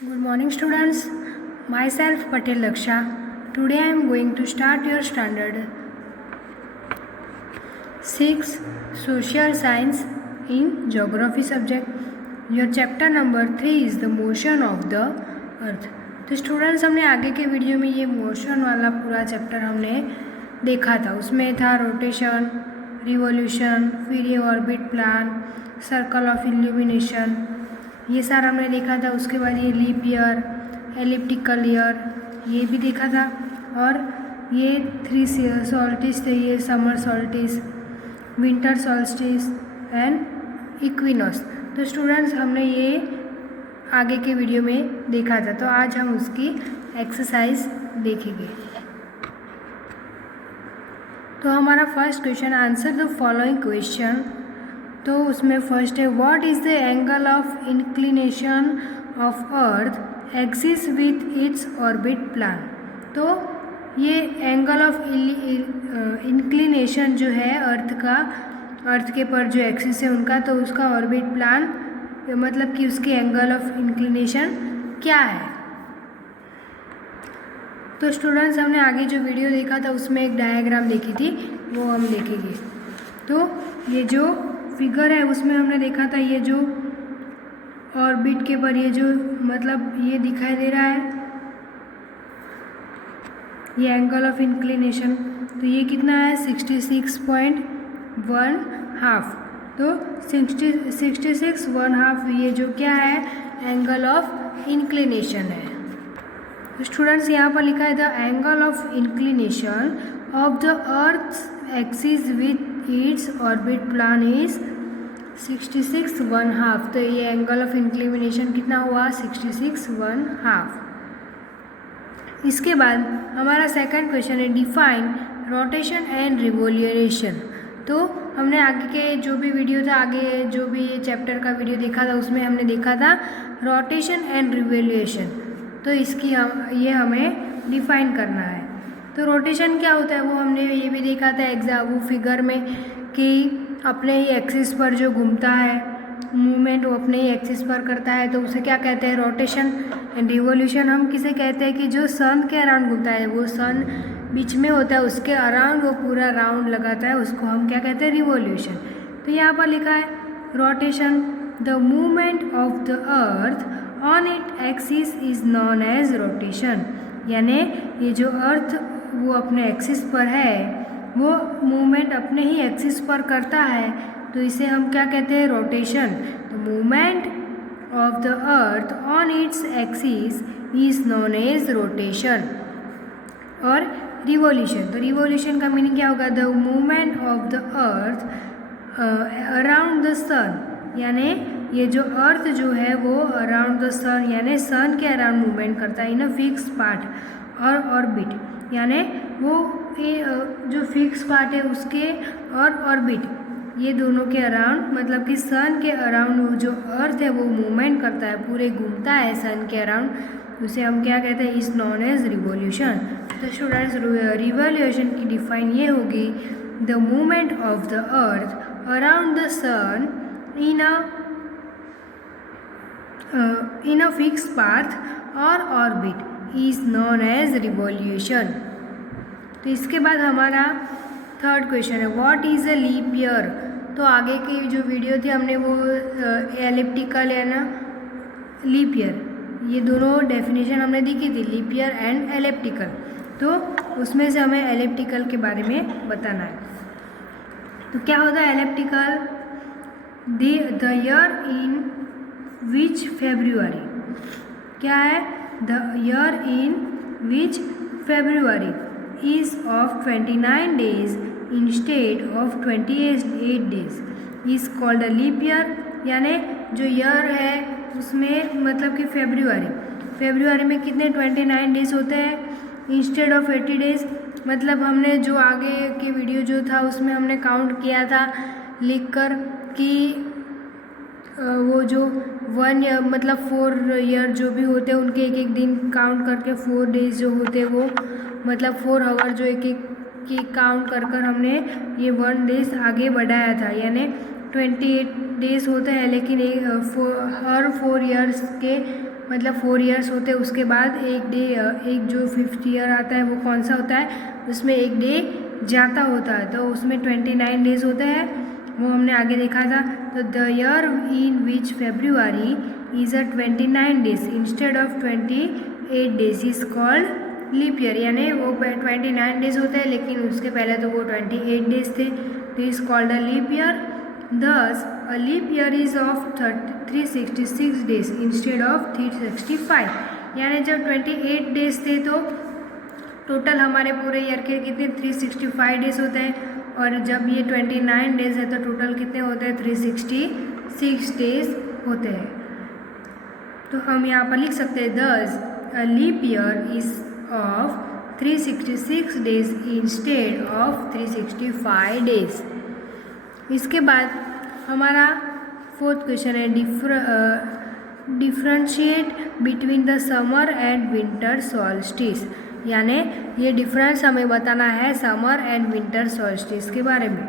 Good morning, students. Myself Patel Laksha. Today I am going to start your standard 6 Social Science in Geography subject. Your chapter number 3 is the motion of the earth. तो students हमने आगे के video में ये motion वाला पूरा chapter हमने देखा था. उसमें था रोटेशन, रिवोल्यूशन, फिर ये orbit plan, circle of illumination, ये सारा हमने देखा था. उसके बाद ये लीप ईयर, एलिप्टिकल ईयर, ये भी देखा था. और ये 3 सॉल्टिस थे, ये summer solstice, winter solstice and equinox. तो स्टूडेंट्स हमने ये आगे के वीडियो में देखा था. तो आज हम उसकी एक्सरसाइज देखेंगे. तो हमारा first question, answer the following question. तो उसमें फर्स्ट है, what is the angle of inclination of earth axis with its orbit plan. तो ये एंगल ऑफ इंक्लिनेशन जो है अर्थ के पर जो एक्सिस है उनका, तो उसका ऑर्बिट प्लान मतलब कि उसके एंगल ऑफ इंक्लिनेशन क्या है. तो स्टूडेंट्स हमने आगे जो वीडियो देखा था उसमें एक डायग्राम देखी थी, वो हम देखेंगे. तो ये जो फिगर है उसमें हमने देखा था ये जो ऑर्बिट के पर ये जो मतलब ये दिखाई दे रहा है ये एंगल ऑफ इंक्लिनेशन. तो ये कितना है 66.1 हाफ. तो 66.1 ये जो क्या है एंगल ऑफ इंक्लिनेशन है. तो स्टूडेंट्स यहाँ पर लिखा है the angle of inclination of the earth axis with its orbit plan is 66.1 half. तो ये एंगल ऑफ इंक्लिनेशन कितना हुआ 66.1 हाफ. इसके बाद हमारा सेकंड क्वेश्चन है, डिफाइन रोटेशन एंड रिवोल्यूशन. तो हमने आगे के जो भी वीडियो था, आगे जो भी ये चैप्टर का वीडियो देखा था उसमें हमने देखा था रोटेशन एंड रिवोल्यूशन. तो इसकी ये हमें डिफाइन करना है. तो रोटेशन क्या होता है वो हमने ये भी देखा था वो फिगर में कि अपने ही एक्सिस पर जो घूमता है मूवमेंट वो अपने ही एक्सिस पर करता है, तो उसे क्या कहते हैं रोटेशन. एंड रिवोल्यूशन हम किसे कहते हैं कि जो सन के अराउंड घूमता है, वो सन बीच में होता है उसके अराउंड वो पूरा राउंड लगाता है, उसको हम क्या कहते हैं रिवोल्यूशन. तो यहाँ पर लिखा है rotation, the movement of the earth on it axis is known as rotation. यानी ये जो अर्थ वो अपने एक्सिस पर है वो मूवमेंट अपने ही एक्सिस पर करता है, तो इसे हम क्या कहते हैं rotation. The movement of the earth on its axis is known as rotation. और रिवोल्यूशन, तो रिवोल्यूशन का मीनिंग क्या होगा, the movement of the earth around the sun. यानी ये जो अर्थ जो है वो अराउंड द सन यानी सन के अराउंड मूवमेंट करता है इन अ फिक्स पार्ट और ऑर्बिट. यानी वो जो फिक्स पार्ट है उसके और ऑर्बिट ये दोनों के अराउंड मतलब कि सन के अराउंड जो अर्थ है वो मूवमेंट करता है, पूरे घूमता है सन के अराउंड, उसे हम क्या कहते हैं इज नॉन एज रिवोल्यूशन. तो स्टूडेंट्स रिवोल्यूशन की डिफाइन ये होगी, the movement of the earth around the sun in a fixed path or orbit is known as revolution. तो इसके बाद हमारा थर्ड क्वेश्चन है, what is a leap year. तो आगे की जो वीडियो थी हमने वो एलिप्टिकल या ना लीप ईयर ये दोनों डेफिनेशन हमने देखी थी, लीप ईयर एंड एलिप्टिकल. तो उसमें से हमें एलिप्टिकल के बारे में बताना है. तो क्या होता है elliptical, the year in which February. क्या है, the year in which February is of 29 days instead of 28 days is called a leap year. यानी जो ईयर है उसमें मतलब कि फेब्रुअरी में कितने 29 डेज होते हैं इंस्टेड ऑफ 80 डेज. मतलब हमने जो आगे के वीडियो जो था उसमें हमने काउंट किया था लिखकर कि वो जो 1 ईयर मतलब 4 ईयर जो भी होते हैं उनके एक दिन काउंट करके 4 डेज जो होते वो मतलब 4 आवर जो एक की काउंट कर हमने ये 1 डेज आगे बढ़ाया था. यानी 28 डेज होते हैं, लेकिन हर 4 ईयर्स के मतलब 4 ईयर्स होते हैं, उसके बाद एक डे, एक जो 5th ईयर आता है वो कौन सा होता है, उसमें एक डे जाता होता है, तो उसमें 29 डेज होते हैं, वो हमने आगे देखा था। तो the year in which February is 29 days instead of 28 days is called leap year, यानी वो 29 डेज होते हैं लेकिन उसके पहले तो वो 28 डेज थे, तो is called a leap year. Thus a leap year is of 366 days instead of 365, यानी जब 28 डेज थे तो टोटल हमारे पूरे ईयर के कितने 365 डेज होते हैं, और जब ये 29 डेज है तो टोटल कितने होते हैं 366 डेज होते हैं। तो हम यहाँ पर लिख सकते हैं thus a leap year is of 366 days instead of 365 days. इसके बाद हमारा 4th क्वेश्चन है differentiate between the summer and winter solstice, यानी ये डिफरेंस हमें बताना है समर एंड विंटर सॉल्स्टिस के बारे में।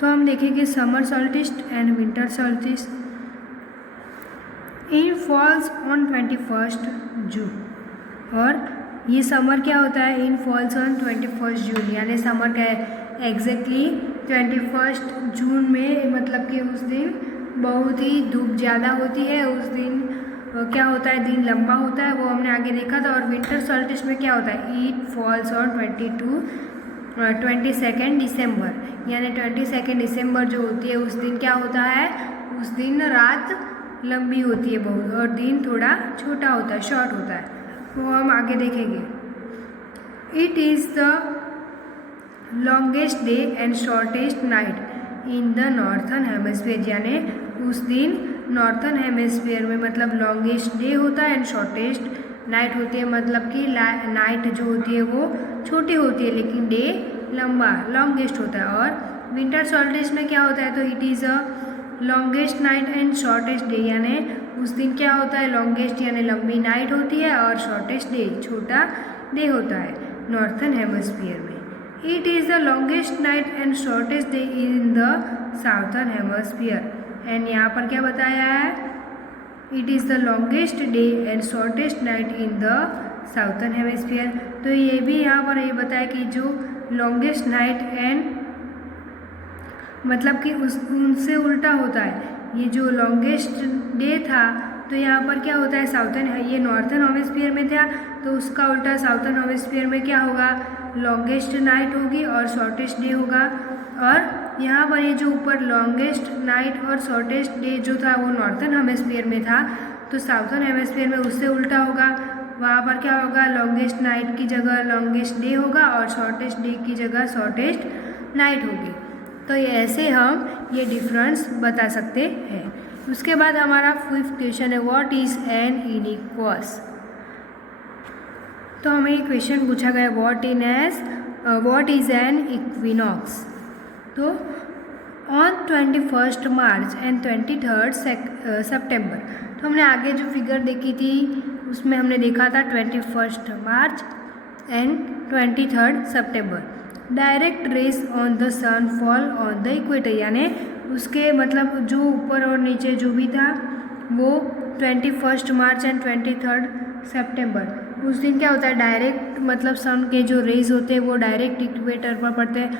तो हम देखेंगे summer solstice and winter solstice. In falls on 21 जून, और ये समर क्या होता है, इन फॉल्स ऑन 21 जून, यानी समर क्या है एग्जैक्टली 21 जून में, मतलब कि उस दिन बहुत ही धूप ज़्यादा होती है, उस दिन क्या होता है दिन लंबा होता है, वो हमने आगे देखा था। और विंटर सॉल्स्टिस में क्या होता है, इट फॉल्स ऑन 22 दिसंबर, यानी 22 दिसंबर जो होती है उस दिन क्या होता है, उस दिन रात लंबी होती है बहुत और दिन थोड़ा छोटा होता है, शॉर्ट होता है, वो हम आगे देखेंगे। It is the longest day and shortest night in the northern hemisphere, यानी उस दिन नॉर्थन हेमिस्फीयर में मतलब लॉन्गेस्ट डे होता है एंड शॉर्टेस्ट नाइट होती है, मतलब कि नाइट जो होती है वो छोटी होती है लेकिन डे लंबा लॉन्गेस्ट होता है। और विंटर सॉल्स्टिस में क्या होता है, तो it is a longest night and shortest day, यानी उस दिन क्या होता है लॉन्गेस्ट यानी लंबी नाइट होती है और शॉर्टेस्ट डे छोटा डे होता है नॉर्थन हेमिस्फीयर में। It is the longest night and shortest day in the southern hemisphere, and यहाँ पर क्या बताया है, it is the longest day and shortest night in the southern hemisphere. तो ये भी यहाँ पर ये बताया कि जो लॉन्गेस्ट नाइट एंड मतलब कि उनसे उल्टा होता है, ये जो लॉन्गेस्ट डे था तो यहाँ पर क्या होता है साउथर्न, ये नॉर्थन हेमिस्फीयर में था तो उसका उल्टा साउथर्न हेमिस्फीयर में क्या होगा, लॉन्गेस्ट नाइट होगी और शॉर्टेस्ट डे होगा। और यहाँ पर ये जो ऊपर लॉन्गेस्ट नाइट और शॉर्टेस्ट डे जो था वो नॉर्थन हेमिस्फीयर में था, तो साउथर्न हेमिस्फीयर में उससे उल्टा होगा, वहाँ पर क्या होगा लॉन्गेस्ट नाइट की जगह लॉन्गेस्ट डे होगा और शॉर्टेस्ट डे की जगह शॉर्टेस्ट नाइट होगी। तो ये ऐसे हम ये डिफरेंस बता सकते हैं। उसके बाद हमारा 5th क्वेश्चन है व्हाट इज़ एन इक्विनॉक्स। तो हमें ये क्वेश्चन पूछा गया व्हाट इज़ एन इक्विनॉक्स। तो ऑन 21 मार्च एंड 23 सितंबर, तो हमने आगे जो फिगर देखी थी उसमें हमने देखा था 21 March and 23 September direct rays on the sun fall on the equator, यानी उसके मतलब जो ऊपर और नीचे जो भी था वो 21 मार्च एंड 23 सितंबर उस दिन क्या होता है डायरेक्ट मतलब सन के जो रेज होते हैं वो डायरेक्ट इक्वेटर पर पड़ते हैं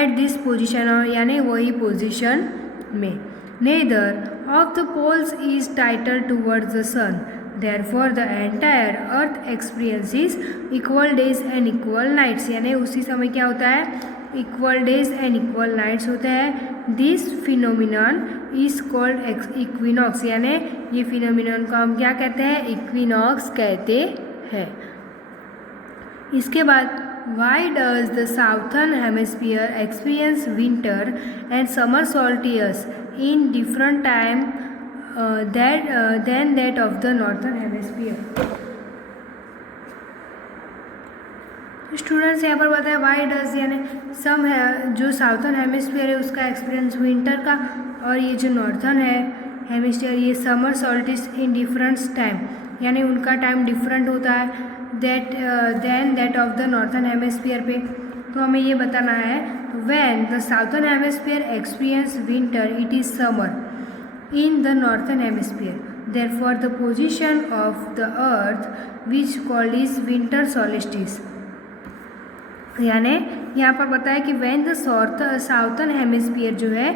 एट दिस पोजीशन, और यानी वही पोजीशन में। Neither of the poles is tilted towards the sun, therefore the entire earth experiences equal days and equal nights, यानी उसी समय क्या होता है equal days and equal nights होता है। This phenomenon is called equinox, यानी ये फिनोमिनन को हम क्या कहते हैं इक्विनॉक्स कहते हैं। इसके बाद why does the southern hemisphere experience winter and summer solstice in different time than that of the northern hemisphere। Students यहाँ पर बताया वाई डज, यानी सम है जो साउथर्न हेमिस्फीयर है उसका एक्सपीरियंस विंटर का, और ये जो नॉर्थर्न है हेमिस्फीयर ये summer solstice in different time, यानी उनका टाइम डिफरेंट होता है then that of the northern hemisphere पे। तो हमें ये बताना है when the southern hemisphere experience winter it is summer, in the northern hemisphere. Therefore, the position of the earth which called is winter solstice. यानी यहाँ पर बताया कि when the southern hemisphere जो है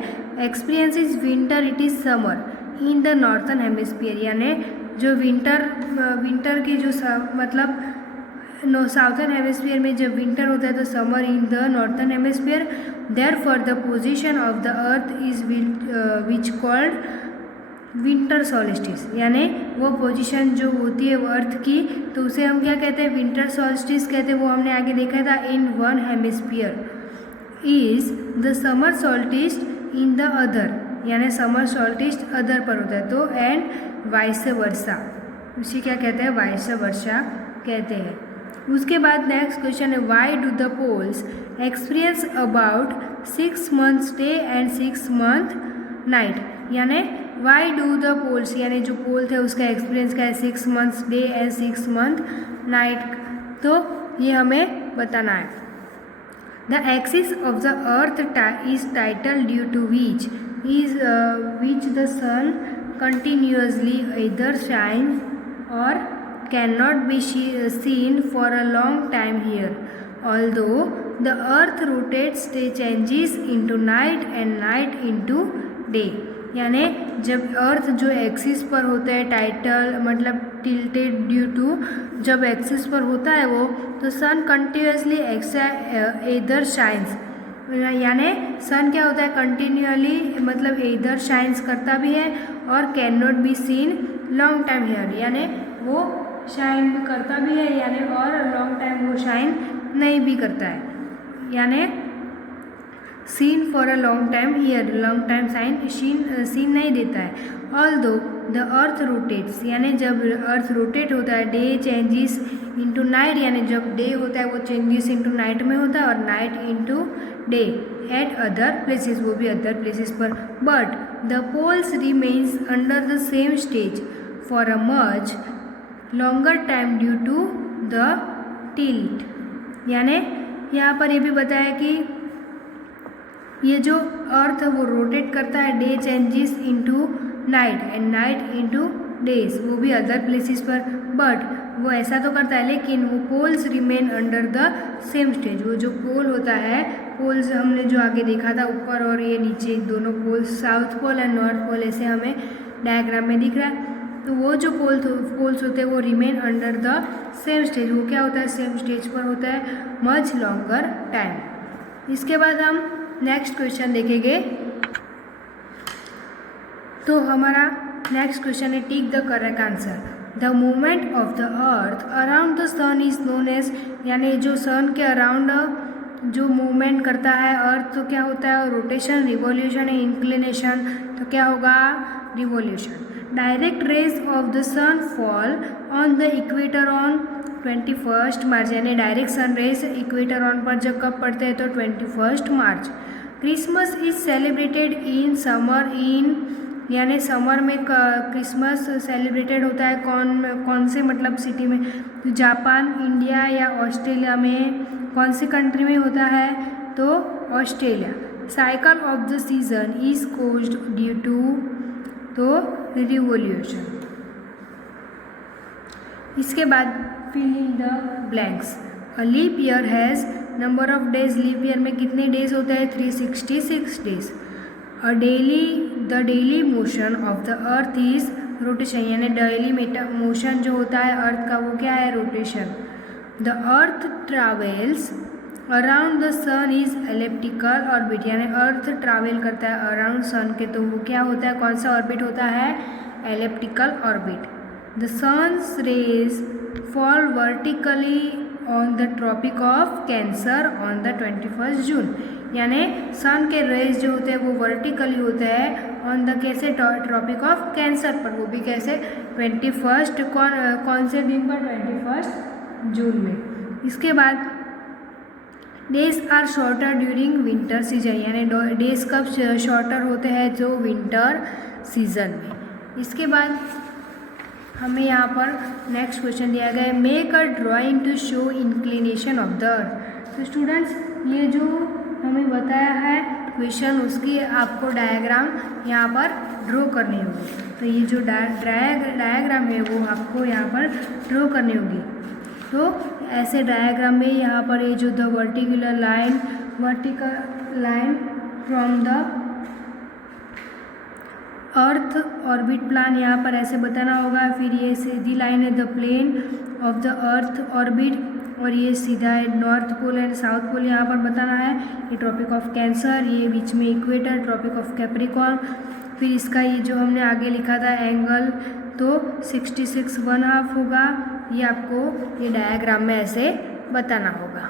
experiences winter, it is summer in the northern hemisphere. यानी जो winter की जो मतलब साउथर्न हेमिस्फीयर में जब विंटर होता है तो summer in the northern hemisphere. Therefore the position of the earth is which called winter solstice. यानी वो पोजीशन जो होती है वो अर्थ की, तो उसे हम क्या कहते हैं, विंटर सॉल्स्टिस कहते हैं. वो हमने आगे देखा था. In one hemisphere is the summer solstice in the other. यानी समर सॉल्स्टिस अदर पर होता है. तो एंड वाइस वर्सा, उसे क्या कहते हैं, वाइस वर्सा कहते हैं. उसके बाद नेक्स्ट क्वेश्चन है, why do the poles experience about 6 months day and 6 month night. यानी वाई डू द पोल्स, यानी जो पोल थे उसका एक्सपीरियंस क्या है, 6 months day and 6 month night. तो ये हमें बताना है. The axis of the earth is tilted due to which the sun continuously either shines or cannot be seen for a long time here. Although the earth rotates, they changes into night and night into day. यानी जब अर्थ जो axis पर होता है, title मतलब tilted due to, जब axis पर होता है वो, तो सन कंटिन्यूसली इधर शाइन्स. यानी सन क्या होता है, कंटिन्यूअली मतलब इधर शाइन्स करता भी है और can not be seen long time here. यानी वो शाइन करता भी है, यानी और लॉन्ग टाइम वो शाइन नहीं भी करता है. यानी seen for a long time here, long time seen नहीं देता है. ऑल्दो द अर्थ रोटेट्स, यानी जब अर्थ रोटेट होता है, डे चेंजेस इनटू नाइट, यानी जब डे होता है वो चेंजेस इनटू नाइट में होता है और night into day at other places, वो भी अदर प्लेसेस पर. But the poles remains under the same stage for a much longer time due to the tilt. यानी यहाँ पर ये भी बताया कि ये जो अर्थ वो रोटेट करता है, day changes into night and night into days, वो भी अदर प्लेसेस पर. बट वो ऐसा तो करता है, लेकिन वो poles remain under the same stage. वो जो पोल होता है, पोल्स हमने जो आगे देखा था, ऊपर और ये नीचे दोनों poles, south pole and north pole, ऐसे हमें डायग्राम में दिख रहा है. तो वो जो पोल्स होते हैं वो remain under the same stage. वो क्या होता है, सेम स्टेज पर होता है मच लॉन्गर टाइम. इसके बाद हम नेक्स्ट क्वेश्चन देखेंगे. तो हमारा नेक्स्ट क्वेश्चन है, tick the correct answer. The movement of the earth around the sun is known as. यानी जो सन के अराउंड जो मूवमेंट करता है अर्थ, तो क्या होता है, रोटेशन, रिवॉल्यूशन, इंक्लिनेशन. तो क्या होगा, revolution. Direct rays of the sun fall on the equator on 21 March. यानी direct sun rays equator on पर जब कब पड़ते हैं, तो 21 March. Christmas is celebrated in summer in, यानी समर में क्रिसमस सेलिब्रेटेड होता है कौन से मतलब सिटी में, तो जापान, इंडिया या ऑस्ट्रेलिया में. कौन सी कंट्री में होता है, तो Australia. Cycle of the season is caused due to, तो रिवॉल्यूशन. इसके बाद fill in the blanks. A leap year has number of days. Leap year में कितने डेज होते हैं, 366 days. The daily motion of the earth is rotation. यानी daily motion जो होता है अर्थ का, वो क्या है, rotation. The earth travels around the sun is elliptical orbit. यानी अर्थ ट्रैवल करता है अराउंड सन के, तो वो क्या होता है, कौन सा ऑर्बिट होता है, elliptical orbit. The sun's rays fall vertically on the tropic of cancer on the 21 June. यानी सन के रेज जो होते हैं वो वर्टिकली होते हैं ऑन द कैसे, ट्रॉपिक ऑफ कैंसर पर. वो भी कैसे, 21 कौन से दिन पर, 21 जून में. इसके बाद days are shorter during winter season. यानी डेज कब शॉर्टर होते हैं, जो विंटर सीजन में. इसके बाद हमें यहाँ पर नेक्स्ट क्वेश्चन दिया गया है, make a drawing to show inclination of the earth. तो स्टूडेंट्स, ये जो हमें बताया है क्वेश्चन उसकी आपको डायग्राम यहाँ पर ड्रॉ करनी होगी। तो ये जो डायग्राम है वो आपको यहाँ पर ड्रॉ करनी होगी। तो ऐसे डायग्राम में यहाँ पर ये जो the vertical line from the earth orbit plane यहाँ पर ऐसे बताना होगा। फिर ये सीधी लाइन है the plane of the earth orbit, और ये सीधा है north pole and south pole यहाँ पर बताना है। ये ट्रॉपिक ऑफ कैंसर, ये बीच में इक्वेटर, ट्रॉपिक ऑफ कैप्रिकॉर्न। फिर इसका ये जो हमने आगे लिखा था एंगल, तो 66 होगा। ये आपको ये डायग्राम में ऐसे बताना होगा।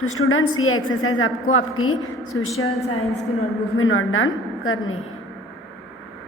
तो स्टूडेंट्स ये एक्सरसाइज आपको आपकी सोशल साइंस की नोटबुक में नोट डाउन करनी है।